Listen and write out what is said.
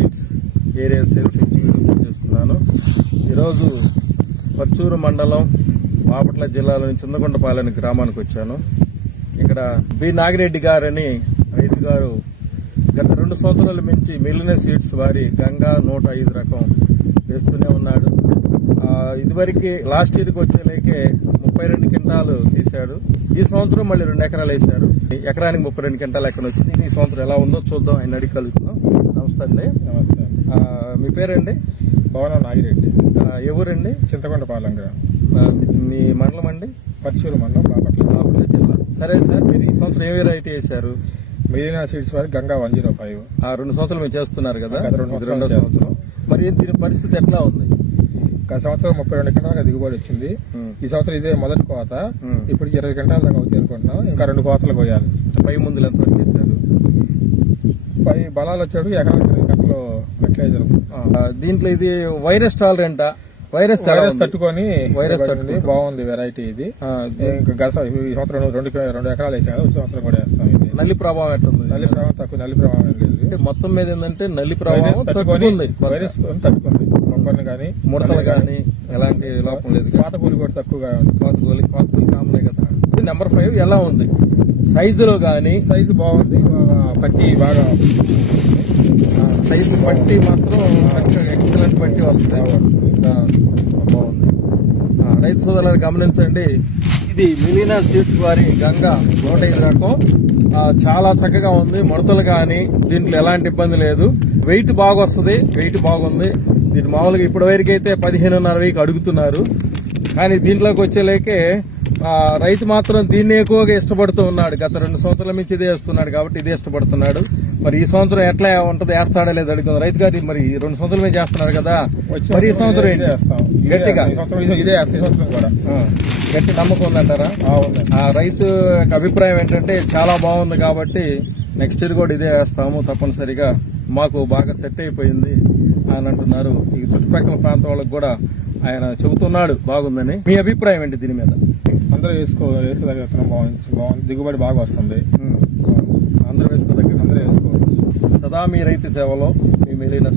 Seeds area sales executive చేస్తున్నాను. ఈరోజు పర్చూరు మండలం బాపట్ల జిల్లాలోని చింతకొండపాలెం గ్రామానికి వచ్చాను. ఇక్కడ బి నాగిరెడ్డి గారని రైతు గారు గత 2 సంవత్సరాల నుంచి మిలియనర్ సీడ్స్ వారి గంగా 105 రకం వేస్తూనే ఉన్నాడు. ఇదివరకు లాస్ట్ ఇయర్కి వచ్చేలేకే 32 క్వింటాలు తీశాడు. ఈ సంవత్సరం మళ్ళీ 2 ఎకరాలు వేశారు. ఎకరానికి 32 క్వింటాలు ఎక్కడ వచ్చింది. ఈ సంవత్సరం ఎలా ఉందో చూద్దాం. ఆయన అడిగి కలుగుతున్నాం. నమస్తే అండి. నమస్తే. మీ పేరండి? భవనం నాగిరెడ్డి. ఎవరండి? చింతకొండపాలెం. మీ మండలం అండి? పర్చూరు మండలం, బాపట్ల జిల్లా. సరే సార్, మీరు ఈ సంవత్సరం ఏ వెరైటీ వేశారు? మిలియనర్ సీడ్స్ వారి గంగా 105. 2 సంవత్సరాలు మీరు చేస్తున్నారు కదా? గత 2 రెండో సంవత్సరం. మరి దీని పరిస్థితి ఎట్లా ఉంది? గత సంవత్సరం 32 క్వింటాల దిగుబడి వచ్చింది. ఈ సంవత్సరం ఇదే మొదటి కోత. ఇప్పుడు 20 క్వింటాల దాకా అవుతుంది అనుకుంటున్నాం. ఇంకా 2 కోతలు పోయాలి. పై ముందులు ఎంత వరకు చేశారు? పై బలాలు వచ్చాడు ఎకరానికి 20 గంటలు ఫెర్టిలైజర్. దీంట్లో ఇది వైరస్ టాలరెంట్? వైరస్ తట్టుకొని వైరస్ తట్టుకుంది. బాగుంది వెరైటీ ఇది. ఇంకా గత ఈ సంవత్సరం 2 ఎకరాలు వేసాను. ఈ సంవత్సరం కూడా వేస్తాం. ఇది నల్లి ప్రభావం ఎట్లుంది? నల్లి ప్రభావం తక్కువ. నల్లి ప్రభావం లేదు. మొత్తం మీద ఏంటంటే నల్లి ప్రభావం తట్టుకుంది. వైరస్ తట్టుకుంది. మొక్కర్ని కానీ ముడతలు కానీ ఎలాంటి లోపం లేదు. పాత కూలి కూడా తక్కువగా ఉంది. పాత కూలి కామనే కదా. నెంబర్ 5 ఎలా ఉంది? సైజులో గానీ? సైజు బాగుంది. పట్టి బాగా సైజు పట్టి మాత్రం ఎక్సలెంట్ పట్టి వస్తుంది. బాగుంది. రైతు సోదరులను గమనించండి. ఇది మిలియనర్ సీడ్స్ వారి గంగా 105 రకం. చాలా చక్కగా ఉంది. ముడతలు కానీ దీంట్లో ఎలాంటి ఇబ్బంది లేదు. వెయిట్ బాగా వస్తుంది. వెయిట్ బాగుంది. దీని మామూలుగా ఇప్పటి వరకు అయితే 15,500 అడుగుతున్నారు. కానీ దీంట్లోకి వచ్చేలేకే రైతు మాత్రం దీన్ని ఎక్కువగా ఇష్టపడుతూ ఉన్నాడు. గత 2 సంవత్సరాల నుంచి ఇదే వేస్తున్నాడు కాబట్టి ఇదే ఇష్టపడుతున్నాడు. మరి ఈ సంవత్సరం ఎట్లా ఉంటది, వేస్తాడా లేదు అడుగుతుంది. రైతు గారి మరి 2 సంవత్సరాల నుంచి చేస్తున్నారు కదా, మరి ఈ సంవత్సరం ఏంటి చేస్తాం? గట్టిగా ఇదే సంవత్సరం కూడా గట్టి నమ్మకం ఉందంటారా? రైతు అభిప్రాయం ఏంటంటే చాలా బాగుంది కాబట్టి నెక్స్ట్ ఇయర్ కూడా ఇదే వేస్తాము తప్పనిసరిగా, మాకు బాగా సెట్ అయిపోయింది అని అంటున్నారు. ఈ చుట్టుపక్కల ప్రాంతం వాళ్ళకి కూడా ఆయన చెబుతున్నాడు బాగుందని. మీ అభిప్రాయం ఏంటి దీని మీద? అందరూ వేసుకోవాలి. బాగుంది. దిగుబడి బాగా వస్తుంది. అందరూ వేసుకోవచ్చు. అందరూ వేసుకోవచ్చు. సదా మీ రైతు సేవలో మీ మిలియనర్